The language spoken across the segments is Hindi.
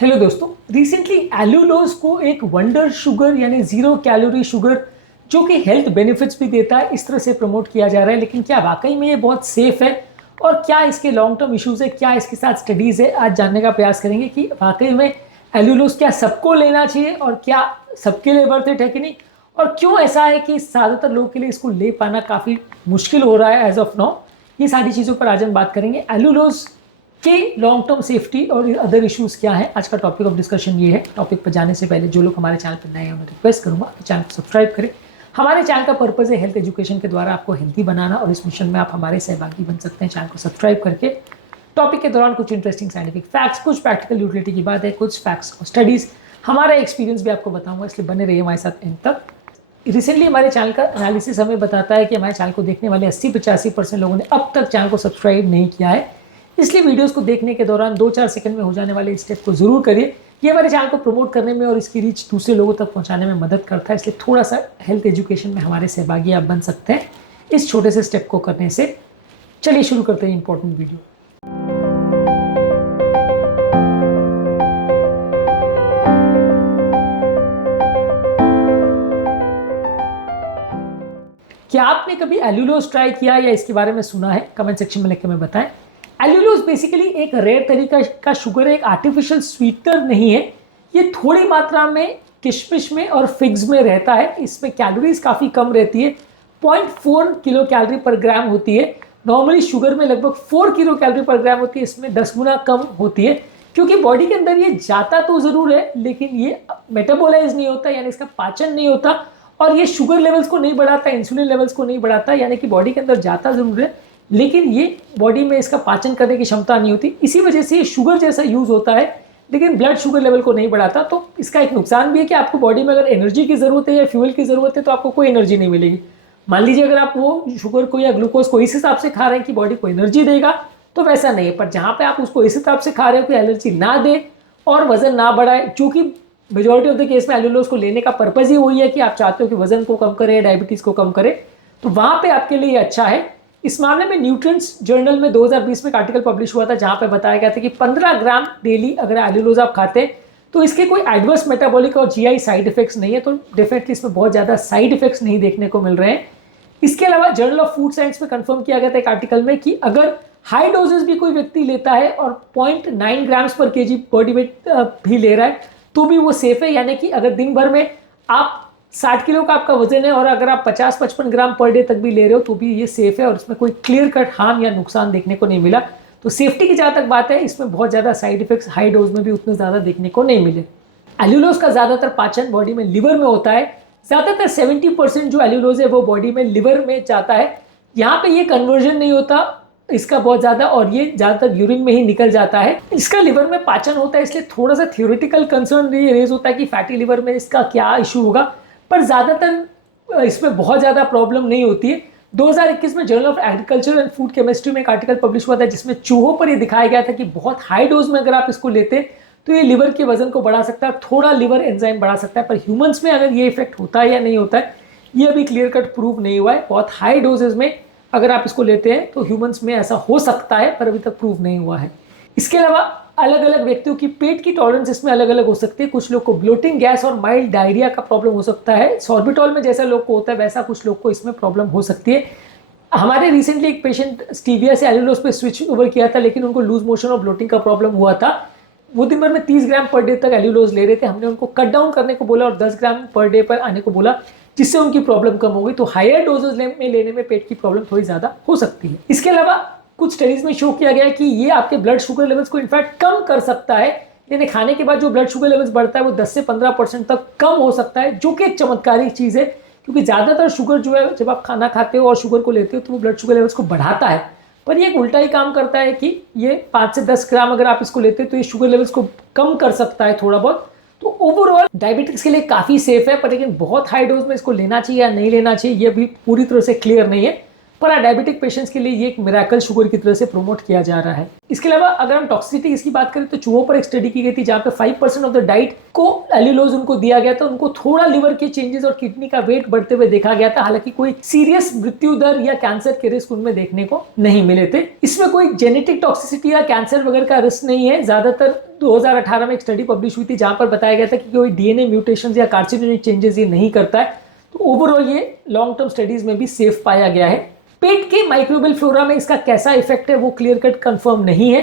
हेलो दोस्तों, रिसेंटली एलुलोज को एक वंडर शुगर यानी जीरो कैलोरी शुगर जो कि हेल्थ बेनिफिट्स भी देता है इस तरह से प्रमोट किया जा रहा है। लेकिन क्या वाकई में ये बहुत सेफ है और क्या इसके लॉन्ग टर्म इश्यूज है, क्या इसके साथ स्टडीज है, आज जानने का प्रयास करेंगे कि वाकई में एलुलोज क्या सबको लेना चाहिए और क्या सबके लिए वर्थ इट है कि नहीं, और क्यों ऐसा है कि ज़्यादातर लोगों के लिए इसको ले पाना काफ़ी मुश्किल हो रहा है एज ऑफ नाउ। ये सारी चीज़ों पर आज हम बात करेंगे। एलुलोज कि लॉन्ग टर्म सेफ्टी और अदर इश्यूज क्या है, आज का टॉपिक ऑफ डिस्कशन ये है। टॉपिक पर जाने से पहले जो लोग हमारे चैनल पर नए हैं उन्हें रिक्वेस्ट करूंगा कि चैनल को सब्सक्राइब करें। हमारे चैनल का पर्पज़ है हेल्थ एजुकेशन के द्वारा आपको हेल्थी बनाना और इस मिशन में आप हमारे सहभागी बन सकते हैं। चैनल को सब्सक्राइब करके टॉपिक के दौरान कुछ इंटरेस्टिंग साइंटिफिक फैक्ट्स, कुछ प्रैक्टिकल यूटिलिटी की बात है, कुछ फैक्ट्स और स्टडीज़, हमारा एक्सपीरियंस भी आपको बताऊंगा, इसलिए बने रहिए हमारे साथ एंड तक। रिसेंटली हमारे चैनल का एनालिसिस हमें बताता है कि हमारे चैनल को देखने वाले 80-85% लोगों ने अब तक चैनल को सब्सक्राइब नहीं किया है। इसलिए वीडियोस को देखने के दौरान 2-4 सेकंड में हो जाने वाले इस स्टेप को जरूर करिए। ये हमारे चैनल को प्रमोट करने में और इसकी रीच दूसरे लोगों तक पहुंचाने में मदद करता है। इसलिए थोड़ा सा हेल्थ एजुकेशन में हमारे सहभागी आप बन सकते हैं इस छोटे से स्टेप को करने से। चलिए शुरू करते हैं इंपॉर्टेंट वीडियो। क्या आपने कभी एलुलोज ट्राई किया या इसके बारे में सुना है? कमेंट सेक्शन में लिख के हमें बताएं। एलुलोज बेसिकली एक रेयर तरीका का शुगर है, एक आर्टिफिशियल स्वीटनर नहीं है। ये थोड़ी मात्रा में किशमिश में और फिग्स में रहता है। इसमें कैलोरीज काफ़ी कम रहती है, 0.4 किलो कैलोरी पर ग्राम होती है। नॉर्मली शुगर में लगभग 4 किलो कैलोरी पर ग्राम होती है, इसमें 10 गुना कम होती है। क्योंकि बॉडी के अंदर ये जाता तो ज़रूर है लेकिन ये मेटाबोलाइज नहीं होता, यानी इसका पाचन नहीं होता और ये शुगर लेवल्स को नहीं बढ़ाता, इंसुलिन लेवल्स को नहीं बढ़ाता, यानी कि बॉडी के अंदर जाता ज़रूर है लेकिन ये बॉडी में इसका पाचन करने की क्षमता नहीं होती। इसी वजह से ये शुगर जैसा यूज होता है लेकिन ब्लड शुगर लेवल को नहीं बढ़ाता। तो इसका एक नुकसान भी है कि आपको बॉडी में अगर एनर्जी की जरूरत है या फ्यूल की जरूरत है तो आपको कोई एनर्जी नहीं मिलेगी। मान लीजिए अगर आप वो शुगर को या ग्लूकोज को इस हिसाब से खा रहे हैं कि बॉडी को एनर्जी देगा तो वैसा नहीं है। पर जहाँ पे आप उसको इस हिसाब से खा रहे हो कि एनर्जी ना दे और वजन ना बढ़ाए, चूंकि मेजोरिटी ऑफ द केस में एलुलोज को लेने का पर्पज ही वही है कि आप चाहते हो कि वजन को कम करे, डायबिटीज को कम करे, तो वहां पे आपके लिए अच्छा है। इस मामले में न्यूट्रिएंट्स जर्नल में 2020 में एक आर्टिकल पब्लिश हुआ था जहां पे बताया गया था कि 15 ग्राम डेली अगर एलुलोज आप खाते हैं तो इसके कोई एडवर्स मेटाबॉलिक और जीआई साइड इफेक्ट्स नहीं है। तो डेफिनेटली इसमें बहुत ज़्यादा साइड इफेक्ट्स नहीं देखने को मिल रहे हैं। इसके अलावा जर्नल ऑफ फूड साइंस में कंफर्म किया गया था एक आर्टिकल में कि अगर हाई डोजेस भी कोई व्यक्ति लेता है और 0.9 ग्राम्स पर केजी बॉडी वेट भी ले रहा है तो भी वो सेफ है। यानी कि अगर दिन भर में आप 60 किलो का आपका वजन है और अगर आप 50-55 ग्राम पर डे तक भी ले रहे हो तो भी ये सेफ है और इसमें कोई क्लियर कट हार्म या नुकसान देखने को नहीं मिला। तो सेफ्टी की जहाँ तक बात है, इसमें बहुत ज़्यादा साइड इफेक्ट्स हाई डोज में भी उतने ज़्यादा देखने को नहीं मिले। एलुलोज का ज़्यादातर पाचन बॉडी में लिवर में होता है। ज़्यादातर 70% जो एलुलोज है वो बॉडी में लिवर में जाता है। यहाँ पे ये कन्वर्जन नहीं होता इसका बहुत ज़्यादा और ये ज़्यादातर यूरिन में ही निकल जाता है। इसका लिवर में पाचन होता है, इसलिए थोड़ा सा थियोरेटिकल कंसर्न ये रेज होता है कि फैटी लिवर में इसका क्या इशू होगा, पर ज़्यादातर इसमें बहुत ज़्यादा प्रॉब्लम नहीं होती है। 2021 में journal of agriculture and food chemistry में एक आर्टिकल पब्लिश हुआ था जिसमें चूहों पर यह दिखाया गया था कि बहुत हाई डोज में अगर आप इसको लेते तो ये लिवर के वजन को बढ़ा सकता है, थोड़ा लिवर एंजाइम बढ़ा सकता है। पर ह्यूमंस में अगर ये इफेक्ट होता है या नहीं होता है ये अभी क्लियर कट प्रूव नहीं हुआ है। बहुत हाई डोजेज में अगर आप इसको लेते हैं तो ह्यूमंस में ऐसा हो सकता है पर अभी तक प्रूव नहीं हुआ है। इसके अलावा अलग अलग व्यक्तियों की पेट की टॉलरेंस इसमें अलग अलग हो सकती है। कुछ लोग को ब्लोटिंग गैस और माइल्ड डायरिया का प्रॉब्लम हो सकता है। सॉर्बिटॉल में जैसा लोग को होता है वैसा कुछ लोग को इसमें प्रॉब्लम हो सकती है। हमारे रिसेंटली एक पेशेंट स्टीविया से एलुलोज पे स्विच ओवर किया था लेकिन उनको लूज मोशन और ब्लोटिंग का प्रॉब्लम हुआ था। वो दिन भर में 30 ग्राम पर डे तक एलुलोज ले रहे थे। हमने उनको कट डाउन करने को बोला और 10 ग्राम पर डे पर आने को बोला जिससे उनकी प्रॉब्लम कम हो गई। तो हायर डोजेज में लेने में पेट की प्रॉब्लम थोड़ी ज़्यादा हो सकती है। इसके अलावा कुछ स्टडीज में शो किया गया है कि ये आपके ब्लड शुगर लेवल्स को इनफैक्ट कम कर सकता है। यानी खाने के बाद जो ब्लड शुगर लेवल्स बढ़ता है वो 10 से 15% तक कम हो सकता है, जो कि एक चमत्कारी चीज़ है क्योंकि ज़्यादातर शुगर जो है जब आप खाना खाते हो और शुगर को लेते हो तो वो ब्लड शुगर लेवल्स को बढ़ाता है। पर ये एक उल्टा ही काम करता है कि ये 5 से 10 ग्राम अगर आप इसको लेते हो तो ये शुगर लेवल्स को कम कर सकता है थोड़ा बहुत। तो ओवरऑल डायबिटिक्स के लिए काफ़ी सेफ है, पर लेकिन बहुत हाई डोज में इसको लेना चाहिए या नहीं लेना चाहिए ये भी पूरी तरह से क्लियर नहीं है। पर डायबिटिक पेशेंट्स के लिए ये एक मिरेकल शुगर की तरह से प्रमोट किया जा रहा है। इसके अलावा अगर हम टॉक्सिसिटी इसकी बात करें तो चूहों पर एक स्टडी की गई थी जहाँ पे 5% ऑफ द डाइट को एल्यूलोज उनको दिया गया था, उनको थोड़ा लिवर के चेंजेस और किडनी का वेट बढ़ते हुए देखा गया था। हालांकि कोई सीरियस मृत्यु दर या कैंसर के रिस्क उनमें देखने को नहीं मिले थे। इसमें कोई जेनेटिक टॉक्सिसिटी या कैंसर वगैरह का रिस्क नहीं है। ज्यादातर 2018 में एक स्टडी पब्लिश हुई थी जहां पर बताया गया था कि कोई डीएनए म्यूटेशन या कार्सिनोजेनिक चेंजेस ये नहीं करता है। तो ओवरऑल ये लॉन्ग टर्म स्टडीज में भी सेफ पाया गया है। पेट के माइक्रोबियल फ्लोरा में इसका कैसा इफेक्ट है वो क्लियर कट कंफर्म नहीं है।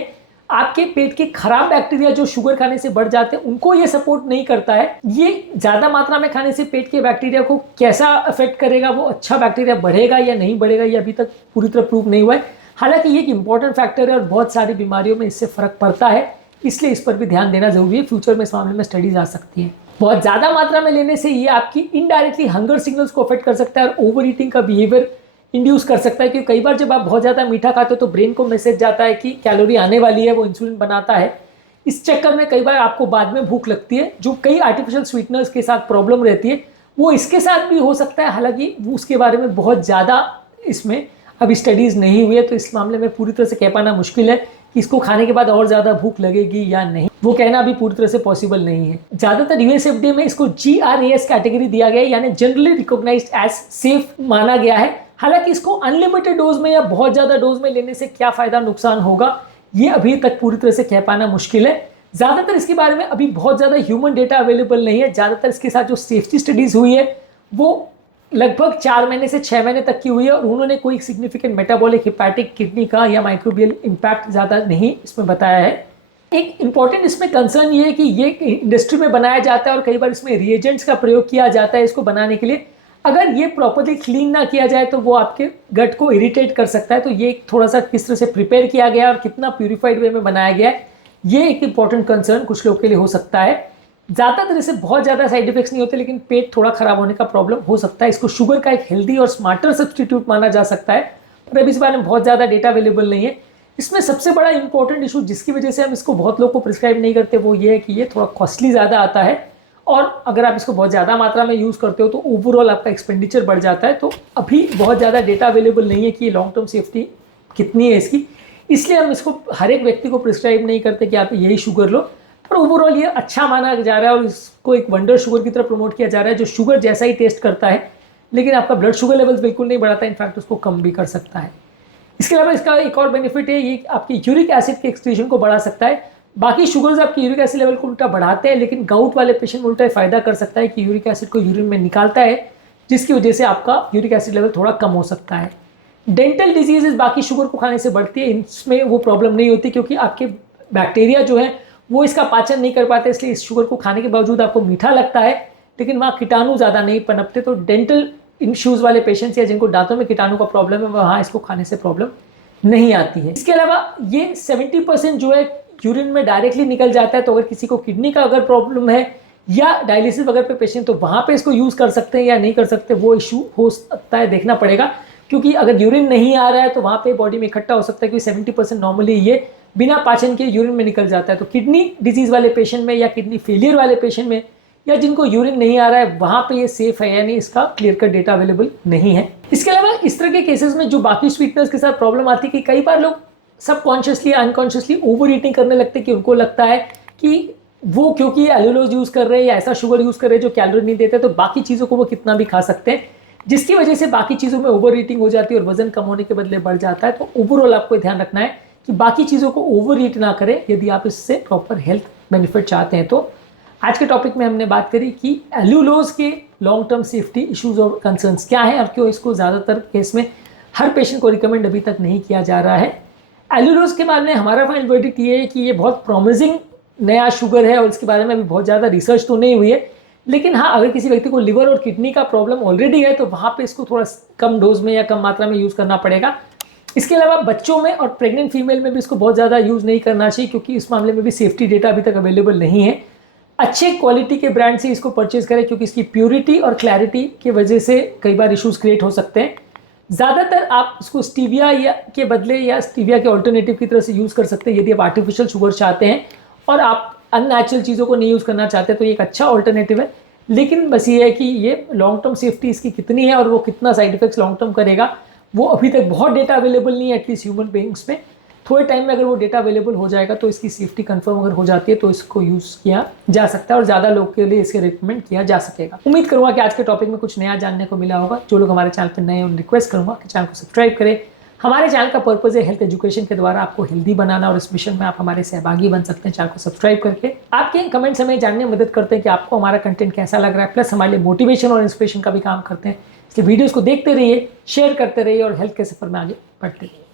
आपके पेट के खराब बैक्टीरिया जो शुगर खाने से बढ़ जाते हैं उनको ये सपोर्ट नहीं करता है। ये ज्यादा मात्रा में खाने से पेट के बैक्टीरिया को कैसा अफेक्ट करेगा, वो अच्छा बैक्टीरिया बढ़ेगा या नहीं बढ़ेगा, ये अभी तक पूरी तरह प्रूव नहीं हुआ है। हालांकि ये एक इंपॉर्टेंट फैक्टर है और बहुत सारी बीमारियों में इससे फर्क पड़ता है, इसलिए इस पर भी ध्यान देना जरूरी है। फ्यूचर में इस मामले में स्टडीज आ सकती है। बहुत ज्यादा मात्रा में लेने से ये आपकी इनडायरेक्टली हंगर सिग्नल्स को अफेक्ट कर सकता है और ओवर ईटिंग का बिहेवियर इंड्यूस कर सकता है। क्योंकि कई बार जब आप बहुत ज़्यादा मीठा खाते हो तो ब्रेन को मैसेज जाता है कि कैलोरी आने वाली है, वो इंसुलिन बनाता है। इस चक्कर में कई बार आपको बाद में भूख लगती है। जो कई आर्टिफिशियल स्वीटनर्स के साथ प्रॉब्लम रहती है वो इसके साथ भी हो सकता है। हालांकि उसके बारे में बहुत ज़्यादा इसमें अभी स्टडीज़ नहीं हुई है, तो इस मामले में पूरी तरह से कह पाना मुश्किल है कि इसको खाने के बाद और ज़्यादा भूख लगेगी या नहीं, वो कहना अभी पूरी तरह से पॉसिबल नहीं है। ज़्यादातर यूएसएफडीए में इसको GRAS कैटेगरी दिया गया है, यानी जनरली रिकॉग्नाइज्ड एज सेफ माना गया है। हालांकि इसको अनलिमिटेड डोज में या बहुत ज़्यादा डोज में लेने से क्या फ़ायदा नुकसान होगा ये अभी तक पूरी तरह से कह पाना मुश्किल है। ज़्यादातर इसके बारे में अभी बहुत ज़्यादा ह्यूमन डेटा अवेलेबल नहीं है। ज़्यादातर इसके साथ जो सेफ्टी स्टडीज़ हुई है वो लगभग 4 महीने से 6 महीने तक की हुई है और उन्होंने कोई सिग्निफिकेंट मेटाबॉलिक, हिपैटिक, किडनी का या माइक्रोबियल इम्पैक्ट ज़्यादा नहीं इसमें बताया है। एक इंपॉर्टेंट इसमें कंसर्न ये है कि ये इंडस्ट्री में बनाया जाता है और कई बार इसमें रिएजेंट्स का प्रयोग किया जाता है इसको बनाने के लिए। अगर ये प्रॉपर्ली क्लीन ना किया जाए तो वो आपके गट को इरिटेट कर सकता है। तो ये थोड़ा सा किस तरह से प्रिपेयर किया गया और कितना प्यूरिफाइड वे में बनाया गया है, ये एक इंपॉर्टेंट कंसर्न कुछ लोग के लिए हो सकता है। ज़्यादातर इससे बहुत ज़्यादा साइड इफेक्ट्स नहीं होते, लेकिन पेट थोड़ा खराब होने का प्रॉब्लम हो सकता है। इसको शुगर का एक हेल्दी और स्मार्टर सब्सटीट्यूट माना जा सकता है, पर अभी इस बारे में बहुत ज़्यादा डेटा अवेलेबल नहीं है। इसमें सबसे बड़ा इंपॉर्टेंट इशू जिसकी वजह से हम इसको बहुत लोग को प्रिस्क्राइब नहीं करते वो ये है कि ये थोड़ा कॉस्टली ज़्यादा आता है और अगर आप इसको बहुत ज़्यादा मात्रा में यूज़ करते हो तो ओवरऑल आपका एक्सपेंडिचर बढ़ जाता है। तो अभी बहुत ज़्यादा डेटा अवेलेबल नहीं है कि ये लॉन्ग टर्म सेफ्टी कितनी है इसकी, इसलिए हम इसको हर एक व्यक्ति को प्रिस्क्राइब नहीं करते कि आप यही शुगर लो। पर ओवरऑल ये अच्छा माना जा रहा है और इसको एक वंडर शुगर की तरह प्रमोट किया जा रहा है जो शुगर जैसा ही टेस्ट करता है, लेकिन आपका ब्लड शुगर लेवल्स बिल्कुल नहीं बढ़ाता, इनफैक्ट उसको कम भी कर सकता है। इसके अलावा इसका एक और बेनिफिट है, ये आपकी यूरिक एसिड के एक्सक्रीशन को बढ़ा सकता है। बाकी शुगर्स आपकी यूरिक एसिड लेवल को उल्टा बढ़ाते हैं, लेकिन गाउट वाले पेशेंट में उल्टा फ़ायदा कर सकता है कि यूरिक एसिड को यूरिन में निकालता है, जिसकी वजह से आपका यूरिक एसिड लेवल थोड़ा कम हो सकता है। डेंटल डिजीजेज बाकी शुगर को खाने से बढ़ती है, इसमें वो प्रॉब्लम नहीं होती क्योंकि आपके बैक्टीरिया जो है वो इसका पाचन नहीं कर पाते, इसलिए इस शुगर को खाने के बावजूद आपको मीठा लगता है, लेकिन वहाँ कीटाणु ज़्यादा नहीं पनपते। तो डेंटल इश्यूज़ वाले पेशेंट्स या जिनको दांतों में कीटाणु का प्रॉब्लम है वहाँ इसको खाने से प्रॉब्लम नहीं आती है। इसके अलावा ये 70% जो है यूरिन में डायरेक्टली निकल जाता है, तो अगर किसी को किडनी का अगर प्रॉब्लम है या डायलिसिस वगैरह पे पेशेंट तो वहाँ पे इसको यूज़ कर सकते हैं या नहीं कर सकते, वो इशू हो सकता है, देखना पड़ेगा। क्योंकि अगर यूरिन नहीं आ रहा है तो वहाँ पे बॉडी में इकट्ठा हो सकता है, क्योंकि 70% नॉर्मली ये बिना पाचन के यूरिन में निकल जाता है। तो किडनी डिजीज़ वाले पेशेंट में या किडनी फेलियर वाले पेशेंट में या जिनको यूरिन नहीं आ रहा है वहाँ पे ये सेफ है, यानी इसका क्लियर कट डेटा अवेलेबल नहीं है। इसके अलावा इस तरह के केसेस में जो बाकी स्वीटनर्स के साथ प्रॉब्लम आती है कि कई बार लोग सबकॉन्शियसली अनकॉन्शियसली ओवर ईटिंग करने लगते हैं कि उनको लगता है कि वो क्योंकि एल्यूलोज यूज़ कर रहे हैं या ऐसा शुगर यूज़ कर रहे हैं जो कैलोरी नहीं देते, तो बाकी चीज़ों को वो कितना भी खा सकते हैं, जिसकी वजह से बाकी चीज़ों में ओवर ईटिंग हो जाती है और वजन कम होने के बदले बढ़ जाता है। तो ओवरऑल आपको ध्यान रखना है कि बाकी चीज़ों को ओवर ईट ना करें यदि आप इससे प्रॉपर हेल्थ बेनिफिट चाहते हैं। तो आज के टॉपिक में हमने बात करी कि एल्यूलोज के लॉन्ग टर्म सेफ्टी इश्यूज और कंसर्न्स क्या हैं और क्यों इसको ज़्यादातर केस में हर पेशेंट को रिकमेंड अभी तक नहीं किया जा रहा है। एल्यूलोज के बारे में हमारा फाइनल वर्डिक्ट ये है कि ये बहुत प्रॉमिसिंग नया शुगर है और इसके बारे में अभी बहुत ज़्यादा रिसर्च तो नहीं हुई है, लेकिन हाँ अगर किसी व्यक्ति को लिवर और किडनी का प्रॉब्लम ऑलरेडी है तो वहाँ पे इसको थोड़ा कम डोज में या कम मात्रा में यूज़ करना पड़ेगा। इसके अलावा बच्चों में और प्रेग्नेंट फीमेल में भी इसको बहुत ज़्यादा यूज़ नहीं करना चाहिए, क्योंकि इस मामले में भी सेफ्टी डेटा अभी तक अवेलेबल नहीं है। अच्छे क्वालिटी के ब्रांड से इसको परचेज करें, क्योंकि इसकी प्योरिटी और क्लैरिटी की वजह से कई बार इश्यूज़ क्रिएट हो सकते हैं। ज़्यादातर आप इसको स्टीविया या के बदले या स्टीविया के ऑल्टरनेटिव की तरह से यूज़ कर सकते हैं यदि आप आर्टिफिशियल शुगर चाहते हैं और आप अननेचुरल चीज़ों को नहीं यूज़ करना चाहते, तो ये एक अच्छा ऑल्टरनेटिव है। लेकिन बस ये है कि ये लॉन्ग टर्म सेफ्टी इसकी कितनी है और वो कितना साइड इफेक्ट्स लॉन्ग टर्म करेगा वो अभी तक बहुत डेटा अवेलेबल नहीं है एटलीस्ट ह्यूमन बीइंग्स में। थोड़े टाइम में अगर वो डेटा अवेलेबल हो जाएगा तो इसकी सेफ्टी कंफर्म अगर हो जाती है तो इसको यूज़ किया जा सकता है और ज़्यादा लोग के लिए इसे रिकमेंड किया जा सकेगा। उम्मीद करूँगा कि आज के टॉपिक में कुछ नया जानने को मिला होगा। जो लोग हमारे चैनल पर नए हैं उन्हें रिक्वेस्ट करूँगा कि चैनल को सब्सक्राइब करें। हमारे चैनल का पर्पज़ है हेल्थ एजुकेशन के द्वारा आपको हेल्दी बनाना और इस मिशन में आप हमारे सहभागी बन सकते हैं चैनल को सब्सक्राइब करके। आपके कमेंट्स हमें जानने में मदद करते हैं कि आपको हमारा कंटेंट कैसा लग रहा है, प्लस हमारे लिए मोटिवेशन और इंस्पिरेशन का भी काम करते हैं। इसलिए वीडियोज़ को देखते रहिए, शेयर करते रहिए और हेल्थ के सफर में आगे बढ़ते रहिए।